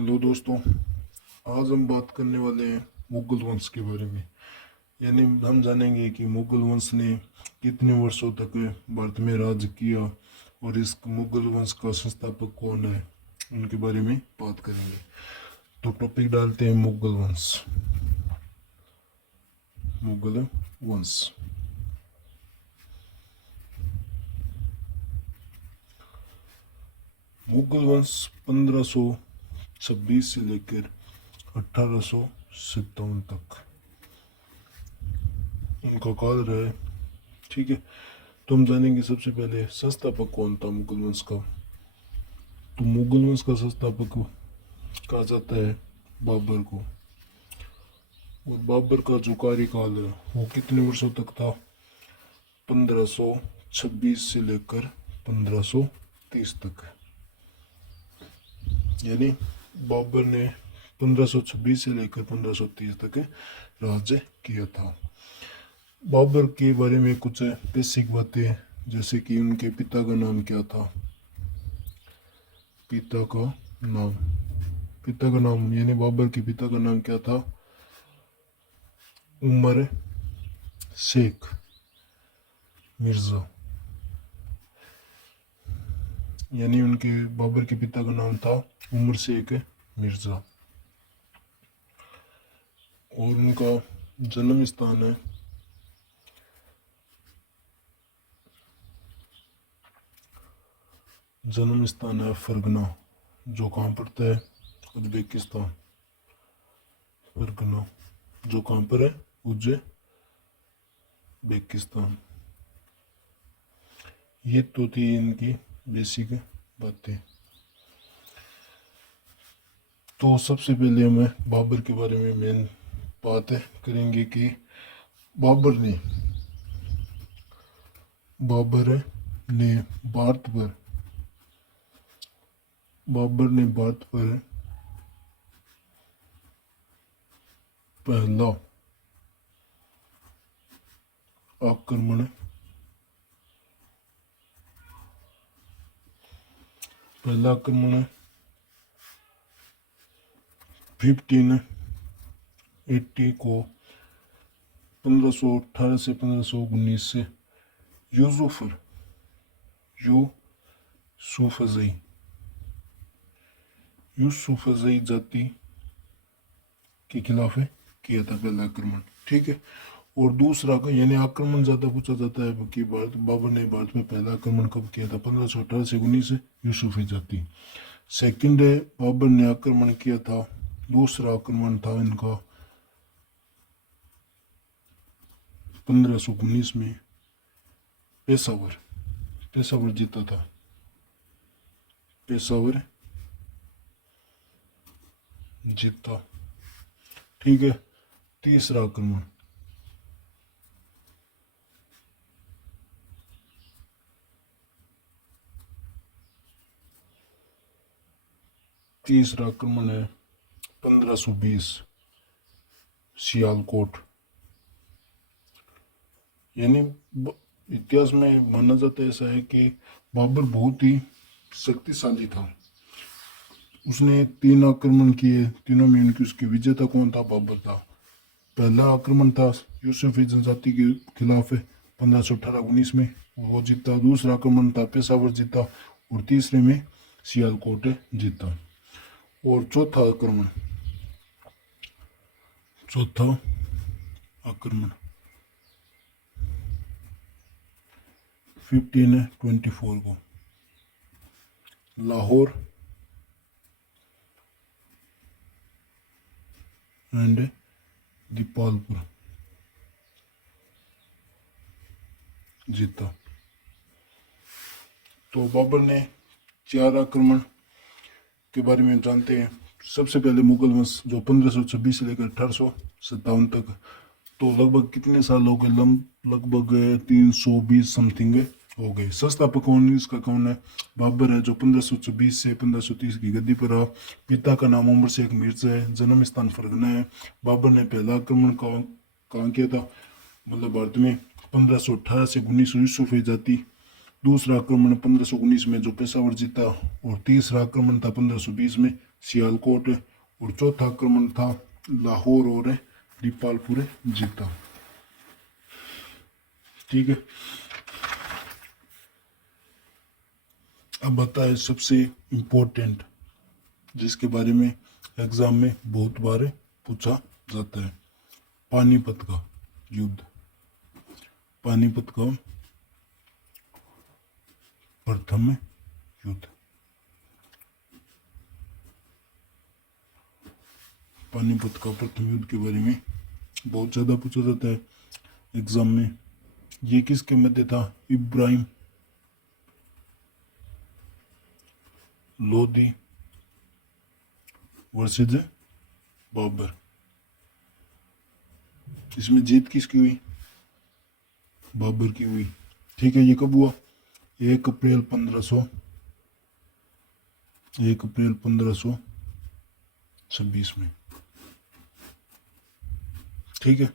Hello दोस्तों। आज हम बात करने वाले हैं मुगल वंश के बारे में। यानी हम जानेंगे कि मुगल वंश ने कितने वर्षों तक भारत में राज किया और इस मुगल वंश का संस्थापक कौन है, उनके बारे में बात करेंगे। तो टॉपिक डालते हैं मुगल वंश। मुगल वंश मुगल वंश 1526 से लेकर 1857 तक उनका काल रहा है। ठीक है, तो हम जानेंगे सबसे पहले संस्थापक कौन था मुगल वंश का। तो मुगल वंश का संस्थापक कहा जाता है बाबर को। और बाबर का जो कार्यकाल है वो कितने वर्षों तक था? 1526 से लेकर 1530 तक। यानी बाबर ने 1526 से लेकर 1530 तक राज्य किया था। बाबर के बारे में कुछ बेसिक बातें, जैसे कि उनके पिता का नाम क्या था। पिता का नाम पिता का नाम यानी बाबर के पिता का नाम क्या था? उमर शेख मिर्जा। यानी उनके बाबर के पिता का नाम था उमर शेख मिर्जा। और उनका जन्म स्थान है फरगना, जो कहाँ पड़ता है? उज्बेकिस्तान। फरगना जो कहाँ पर है? उज्बेकिस्तान। ये तो थी इनकी बेसिक बातें। तो सबसे पहले हमें बाबर के बारे में मेन बात करेंगे कि बाबर ने भारत पर पहला आक्रमण 1580 को 1518 से 1519 से यूसुफजई जाति के खिलाफ किया था पहला आक्रमण। ठीक है। और दूसरा का यानी आक्रमण ज्यादा पूछा जाता है कि बाबर ने भारत में पहला आक्रमण कब किया था? 1518 से 19 यूसुफी जाति। सेकंड है बाबर ने आक्रमण किया था, दूसरा आक्रमण था इनका 1519 में पेशावर जीता था। पेशावर जीता। ठीक है। तीसरा आक्रमण है 1520 सियालकोट। यानी इतिहास में माना जाता है ऐसा है कि बाबर बहुत ही शक्तिशाली था। उसने 3 आक्रमण किए, तीनों में उनकी उसकी विजेता कौन था? बाबर था। पहला आक्रमण था यूसुफी जनजाति के खिलाफ 1518-19 में, वो जीता। दूसरा आक्रमण था पेशावर जीता। और तीसरे में सियालकोट जीता। और चौथा आक्रमण 1524 को लाहौर एंड दीपालपुर जीता। तो बाबर ने 4 आक्रमण के बारे में जानते हैं। सबसे पहले मुगल वंश जो 1526 से लेकर 1857 तक, तो लगभग कितने साल हो गए? लगभग 320 समथिंग हो गए। संस्थापक कौन इसका कौन है? बाबर है, जो 1526 से 1530 की गद्दी पर रहा। पिता का नाम उमर शेख मिर्जा है। जन्म स्थान फरगना है। बाबर ने पहला आक्रमण कहाँ किया था? मतलब भारत में 1518 से 1900 यूसुफी जाति दूसरा आक्रमण 1519 में जो पेशावर जीता, और तीसरा आक्रमण था 1520 में सियालकोट, और चौथा आक्रमण था लाहौर और दीपालपुर जीता। ठीक है, अब आता है सबसे इम्पोर्टेंट, जिसके बारे में एग्जाम में बहुत बार पूछा जाता है, पानीपत का युद्ध। पानीपत का प्रथम युद्ध। पानीपत का प्रथम युद्ध के बारे में बहुत ज़्यादा पूछा जाता है एग्जाम में। ये किसके मध्य था? इब्राहिम लोदी वर्सेज बाबर। इसमें जीत किसकी हुई? बाबर की हुई। ठीक है, ये कब हुआ? 1 अप्रैल 1526 में। ठीक है,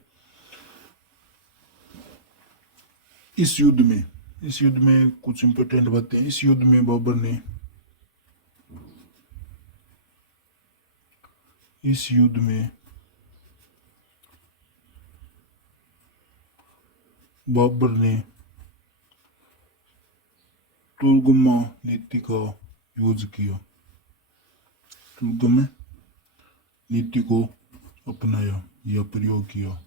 इस युद्ध में कुछ इंपॉर्टेंट बातें। इस युद्ध में बाबर ने तुलगमा नीति का यूज किया। तुलगमा नीति को अपनाया या प्रयोग किया।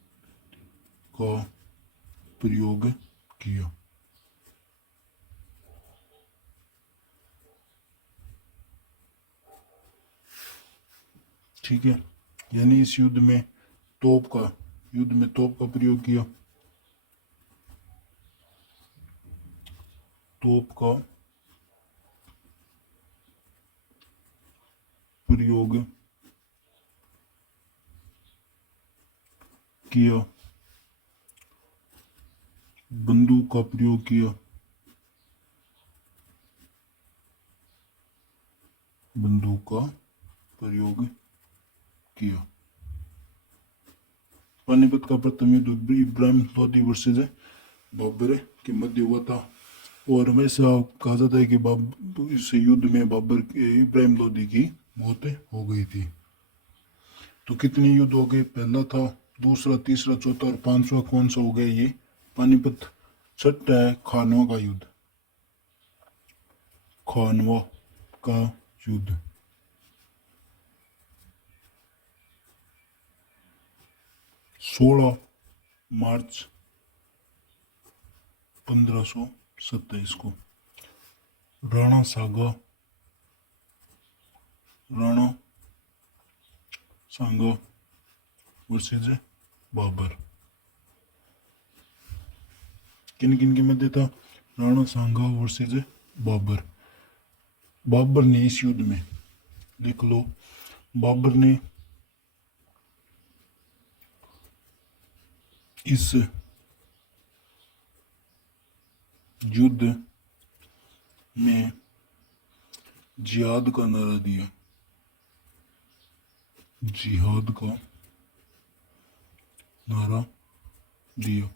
ठीक है, यानी इस युद्ध में तोप का प्रयोग किया। तोप का प्रयोग किया, बंदूक का प्रयोग किया, पानीपत का प्रथम युद्ध इब्राहिम लोदी वर्सेज बाबर के मध्य हुआ था। और हमेशा कहा जाता है कि इस युद्ध में इब्राहिम लोदी की मौत हो गई थी। तो कितने युद्ध हो गए? पहला था, दूसरा, तीसरा, चौथा और पांचवा कौन सा हो गया? ये पानीपत। छठा है खानवा का युद्ध। खानवा का युद्ध 16 मार्च 1527 को। राणा सांगा वर्सेज बाबर। किन किन के मध्य था? राणा सांगा वर्सेज बाबर। बाबर ने इस युद्ध में, लिख लो, बाबर ने इस युद्ध में जिहाद का नारा दिया। जिहाद का नारा दिया।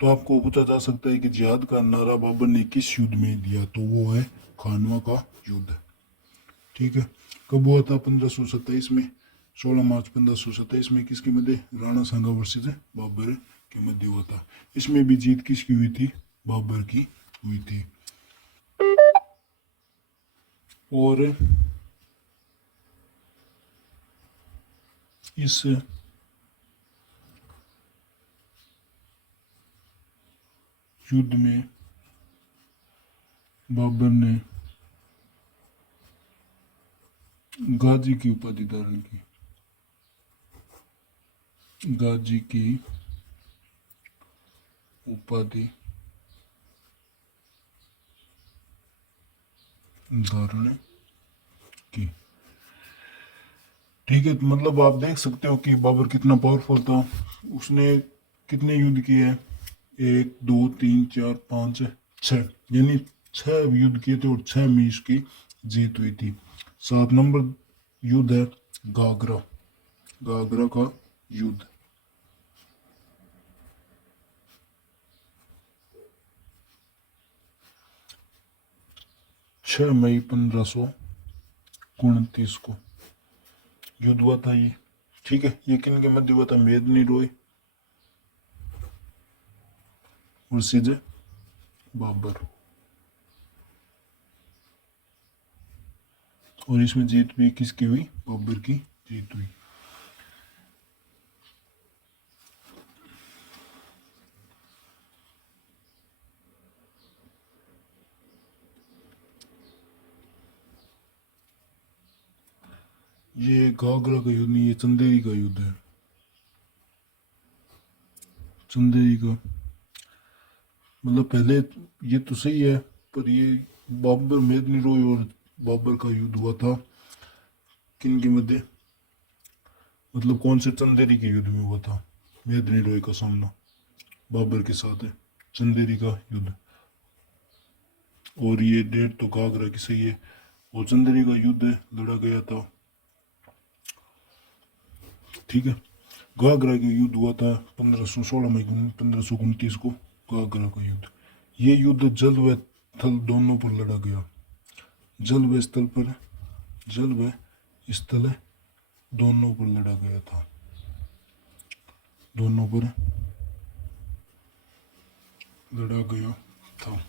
तो आपको पूछा जा सकता है कि जिहाद का नारा बाबर ने किस युद्ध में दिया? तो वो है खानवा का युद्ध। ठीक है, कब हुआ था? 1527 में। 16 मार्च 1527 में किसके मध्य? राणा सांगा वर्सेज बाबर के मध्य हुआ था। इसमें भी जीत किसकी हुई थी? बाबर की हुई थी। और इस युद्ध में बाबर ने गाजी की उपाधि धारण की। गाजी की उपाधि धारण की। ठीक है, तो मतलब आप देख सकते हो कि बाबर कितना पावरफुल था। उसने कितने युद्ध किए हैं? 1 2 3 4 5 6, यानी 6 युद्ध किए थे और 6 में इसकी जीत हुई थी। 7 नंबर युद्ध है गागरा का युद्ध। 6 मई 1529 को युद्ध हुआ था ये। ठीक है, ये किन के मध्य हुआ था? मेदिनी रॉय और सीजे बाबर। और इसमें जीत भी किसकी हुई? बाबर की जीत हुई। ये घाघरा का युद्ध नहीं, ये चंदेरी का युद्ध है। चंदेरी का मतलब पहले ये तो सही है, पर ये बाबर मेदिनी रॉय और बाबर का युद्ध हुआ था किन के मध्य? मतलब कौन से चंदेरी के युद्ध में हुआ था मेदिनी रॉय का सामना बाबर के साथ है? चंदेरी का युद्ध। और ये डेट तो घाघरा की सही है, और चंदेरी का युद्ध लड़ा गया था। ठीक है, घाघरा का युद्ध हुआ था 1516 में 1529 को घाघरा का युद्ध। ये युद्ध जल व थल दोनों पर लड़ा गया। जल व स्थल पर, जल व स्थल दोनों पर लड़ा गया था। दोनों पर लड़ा गया था।